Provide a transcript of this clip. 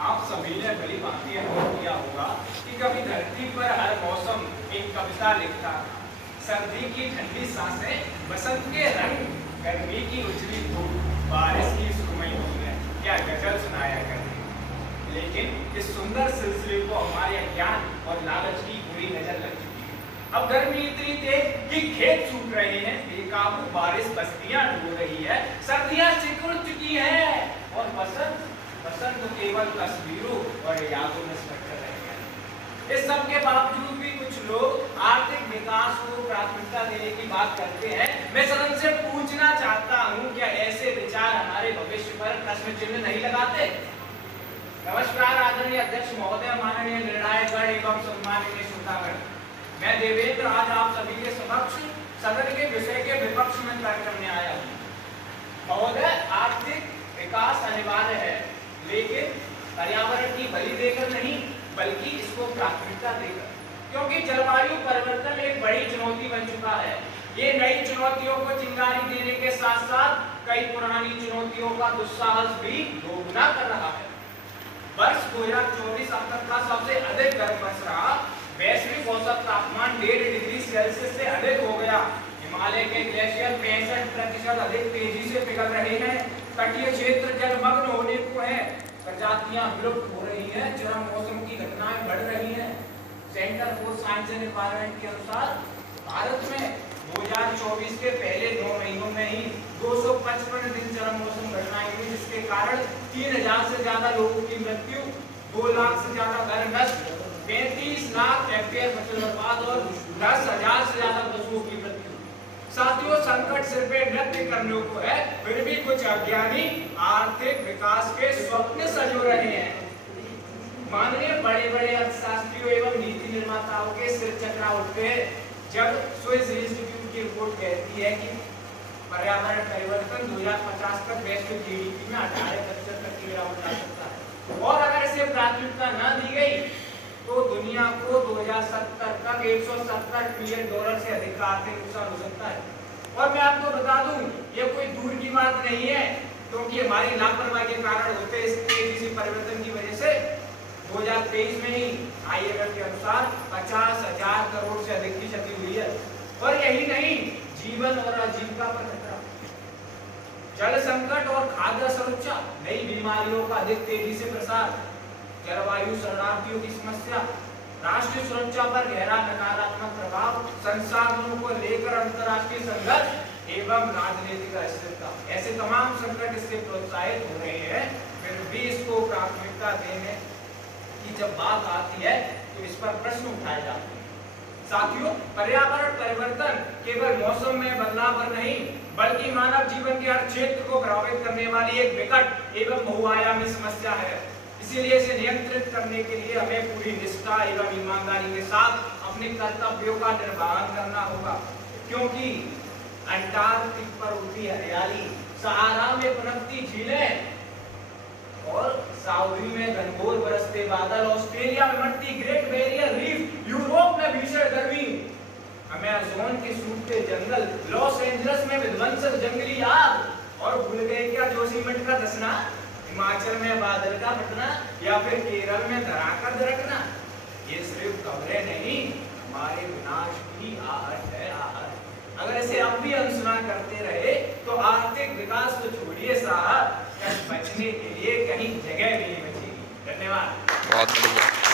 आप सभी ने भली भांति अनुभव किया होगा कि कभी धरती पर हर मौसम एक कविता लिखता था। सर्दी की ठंडी सांसें, बसंत के रंग, गर्मी की उजली धूप, बारिश की सुरमई बूंदें क्या गजल सुनाया करती। लेकिन इस सुंदर सिलसिले को हमारे अज्ञान और लालच की बुरी नजर लग चुकी है। अब गर्मी इतनी तेज कि खेत सूख रहे हैं, बेकाबू बारिश बस्तियां डूब रही है, सर्दियां सिकुड़ चुकी हैं और बसंत केवल तस्वीरों और यादों में सटके रह गए। इस सब के बावजूद भी कुछ लोग आर्थिक विकास को प्राथमिकता देने की बात करते हैं। मैं सदन से पूछना चाहता हूं, क्या ऐसे विचार हमारे भविष्य पर प्रश्न चिन्ह नहीं लगाते? नमस्कार आदरणीय अध्यक्ष महोदय, माननीय निर्णायकगण एवं सम्माननीय श्रोतागण, मैं देवेंद्र आज आप सभी के समक्ष सदन के विषय के विपक्ष में तर्क करने आया हूँ। महोदय, आर्थिक विकास अनिवार्य है, लेकिन पर्यावरण की बलि देकर नहीं, बल्कि इसको प्राथमिकता देकर, क्योंकि जलवायु परिवर्तन एक बड़ी चुनौती बन चुका है। ये नई चुनौतियों को चिंगारी देने के साथ साथ कई पुरानी चुनौतियों का दुस्साहस भी दोगुना कर रहा है। वर्ष 2024 अब तक का सबसे अधिक गर्म वर्ष रहा। वैश्विक औसत तापमान 1.5 डिग्री सेल्सियस से अधिक हो गया। हिमालय के ग्लेशियर 65% अधिक तेजी से पिघल रहे हैं। तटीय क्षेत्र जलमग्न होने को है। प्रजातियां विलुप्त हो रही हैं। चरम मौसम की घटनाएं बढ़ रही हैं। Centre for science and environment के अनुसार भारत में 2024 के पहले 9 महीनों में ही 255 दिन चरम मौसम घटनाएं हुई, जिसके कारण 3000 से ज्यादा लोगों की मृत्यु, 2 लाख से ज्यादा घर नष्ट, 35 लाख हेक्टेयर फसल बर्बाद और 10,000 से ज्यादा पशुओं की मृत्यु। साथियों, संकट सिर पे नृत्य करने को है, फिर भी कुछ अज्ञानी आर्थिक विकास के स्वप्न संजो रहे हैं। माननीय बड़े बड़े अर्थशास्त्रियों एवं नीति निर्माताओं के सिर चकरा उठते हैं जब स्विस इंस्टीट्यूट की रिपोर्ट कहती है कि पर्यावरण परिवर्तन 2050 तक वैश्विक जीडीपी में 18% तक की गिरावट ला सकता है, और अगर इसे प्राथमिकता न दी गई तो दुनिया को 2070 तक $170 ट्रिलियन से अधिक का आर्थिक नुकसान हो सकता है। और मैं आपको बता दूं, ये कोई दूर की बात नहीं है, क्योंकि हमारी लापरवाही के कारण होते इस तेजी परिवर्तन की वजह से 2023 में ही IMF के अनुसार 50,000 करोड़ से अधिक की क्षति हुई है। और यही नहीं, जीवन और आजीविका पर खतरा, जल संकट और खाद्य सुरक्षा, नई बीमारियों का अधिक तेजी से प्रसार, जलवायु शरणार्थियों की समस्या, राष्ट्रीय सुरक्षा पर गहरा नकारात्मक प्रभाव, संसाधनों को लेकर अंतर्राष्ट्रीय संघर्ष एवं राजनीतिक अस्थिरता, ऐसे तमाम संकट इससे प्रोत्साहित हो रहे हैं। फिर भी इसको प्राथमिकता देने की जब बात आती है तो इस पर प्रश्न उठाए जाते हैं। साथियों, पर्यावरण परिवर्तन केवल मौसम में बदलाव पर नहीं, बल्कि मानव जीवन के हर क्षेत्र को प्रभावित करने वाली एक विकट एवं बहुआयामी समस्या है। इसीलिए इसे नियंत्रित करने के लिए हमें पूरी निष्ठा एवं ईमानदारी के साथ अपने कर्तव्यों का निर्वहन करना होगा, क्योंकि अंटार्कटिक पर उठती हरियाली, सहारा में पनपती झीलें और सऊदी में घनघोर बरसते बादल, ऑस्ट्रेलिया में मरती ग्रेट बैरियर रीफ, यूरोप में भीषण गर्मी, अमेज़न के सूखते जंगल, लॉस एंजल्स में विध्वंसक जंगली आग, और भूल गए क्या जोशीमठ का धसना, हिमाचल में बादल का फटना, या फिर केरल में धराकर दरकना। ये सिर्फ खबरें नहीं, हमारे विनाश की आहट है, आहट। अगर इसे अब भी अनसुना करते रहे तो आर्थिक विकास को छोड़िए साहब, बचने के लिए कहीं जगह भी नहीं बचेगी। धन्यवाद। बहुत बढ़िया।